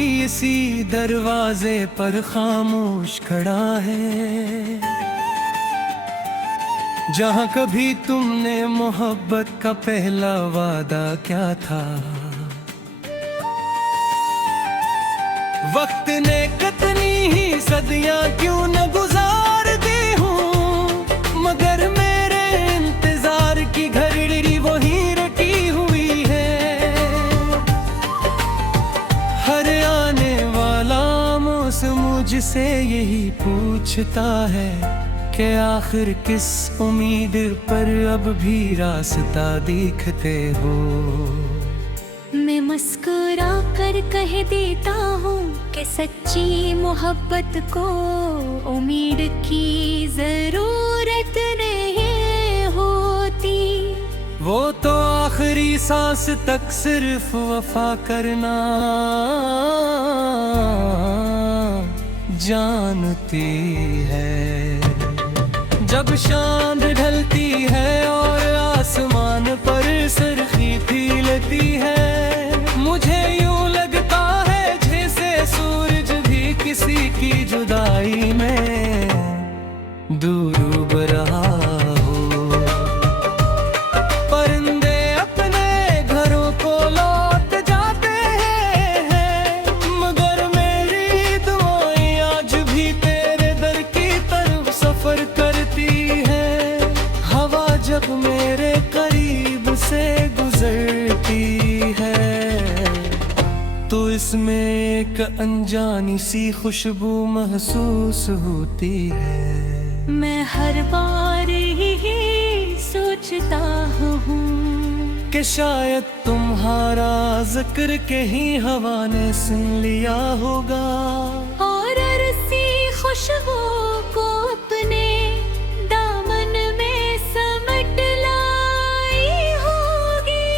इसी दरवाजे पर खामोश खड़ा है, जहाँ कभी तुमने मोहब्बत का पहला वादा क्या था। वक्त ने कितनी ही सदियां क्यों न गुजार दी हूँ, मगर मेरे इंतजार की घड़ी वही रटी हुई है। हर आने वाला मौसम मुझसे यही पूछता है कि आखिर किस उम्मीद पर अब भी रास्ता देखते हो। मैं मुस्कुरा कर कह देता हूँ कि सच्ची मोहब्बत को उम्मीद की जरूरत नहीं होती। वो तो आखिरी सांस तक सिर्फ वफा करना जानती है। जब शाम ढलती है और आसमान पर सुर्खी खिलती है, मुझे यूं लगता है जैसे सूरज भी किसी की जुदाई में डूब रहा हो। परिंदे अपने घरों को लौट जाते हैं, मगर मेरी दुआएं आज भी तेरे दर की तरफ सफर करती है। हवा जब मेरे करीब से गुजरती है तो इसमें एक अनजानी सी खुशबू महसूस होती है। मैं हर बार यही सोचता हूँ कि शायद तुम्हारा जिक्र के ही हवा ने सुन लिया होगा, और अरसी खुशबू को अपने दामन में समट लाई होगी।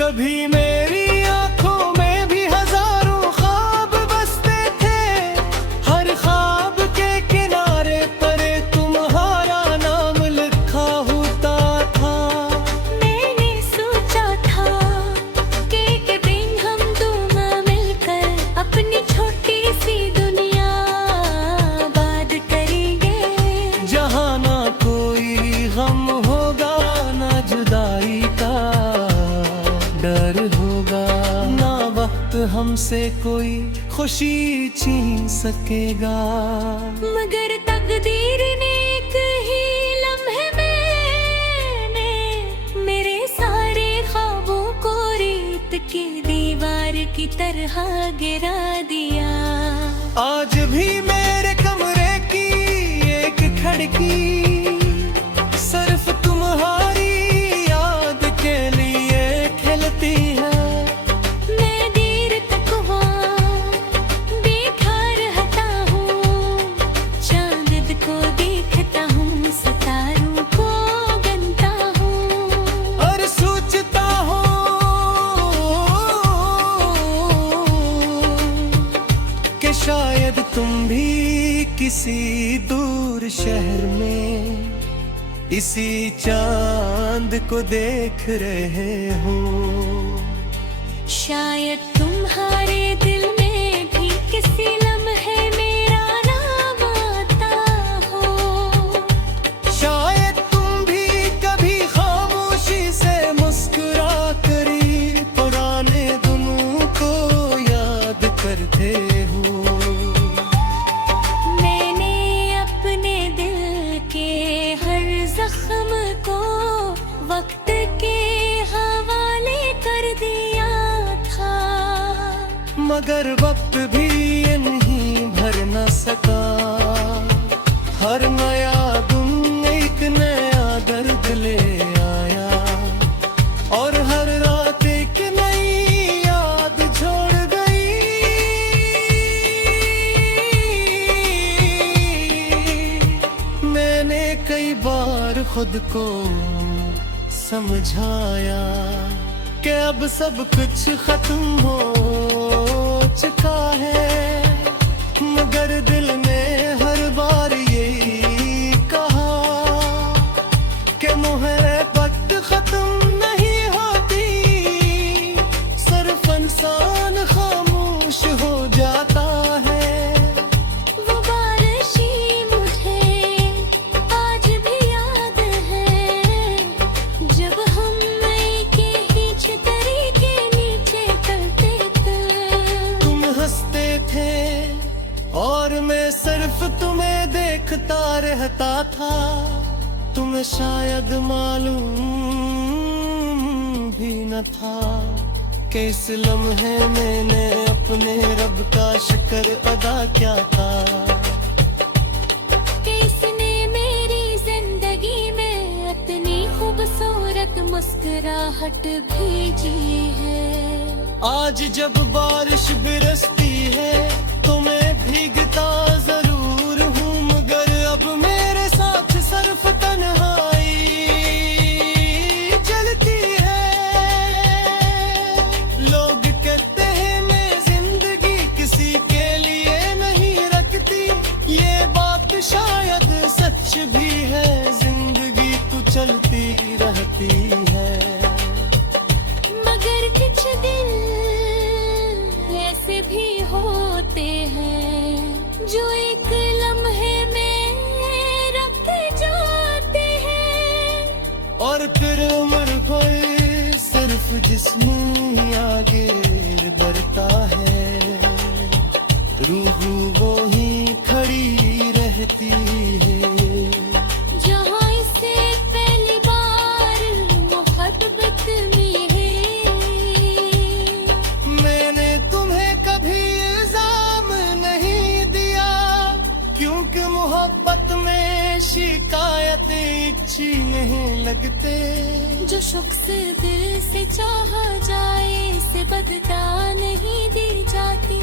कभी मेरी आंखों में भी हजारों ख्वाब बसते थे, हर ख्वाब के किनारे पर तुम्हारा नाम लिखा होता था। मैंने सोचा था कि एक दिन हम दोनों मिलकर अपनी छोटी सी दुनिया आबाद करेंगे, जहाँ ना कोई गम होगा, ना जुदाई का डर होगा, ना वक्त हमसे कोई खुशी छीन सकेगा। मगर तकदीर ने एक ही लम्हे में मेरे सारे ख्वाबों को रेत की दीवार की तरह गिरा दिया। आज भी मेरे कमरे की एक खिड़की सिर्फ तुम्हारी याद के लिए खिलती है। मैं देर तक वहाँ बैठा रहता हूँ, चांद को देखता हूँ, सितारों को गिनता हूँ और सोचता हूँ कि शायद तुम भी किसी दूर शहर में इसी चांद को देख रहे हो। शायद तुम्हारे दिल में भी किसी लम्हे मेरा नाम आता हो। शायद तुम भी कभी खामोशी से मुस्कुरा करी पुराने दिनों को याद करते हो। मैंने अपने दिल के हर जख्म को वक्त के हवाले कर दिया था, मगर वक्त भी नहीं भर न सका। हर नया दिन एक नया दर्द ले आया, और हर रात एक नई याद छोड़ गई। मैंने कई बार खुद को समझाया कि अब सब कुछ खत्म हो चुका है, मगर दिल ने हर बार यही कहा कि मोहब्बत खत्म नहीं होती, सिर्फ इंसान खामोश हो और मैं सिर्फ तुम्हें देखता रहता था, तुम्हें शायद मालूम भी न था कि इस लम्हे मैंने अपने रब का शुक्र अदा क्या था। किसने मेरी जिंदगी में इतनी खूबसूरत मुस्कुराहट भेजी है। आज जब बारिश बरसती है तो मैं भीगता जरूर हूँ, मगर अब मेरे साथ सिर्फ तन्हाई चलती है। लोग कहते हैं मैं जिंदगी किसी के लिए नहीं रखती, ये बात शायद सच भी है, जिंदगी तो चलती रहती है। मगर कुछ दिन ऐसे भी होते हैं जो एक लम्हे में रख जाते हैं। और फिर उम्र भर सिर्फ जिस्म ही आगे बढ़ता है, रूह वो ही खड़ी रहती है। जहाँ इससे पहली बार मोहब्बत में है, मैंने तुम्हें कभी इल्जाम नहीं दिया, क्योंकि मोहब्बत में शिकायतें अच्छी नहीं लगते। जो शख्स दिल से चाहा जाए से बदला नहीं दी जाती।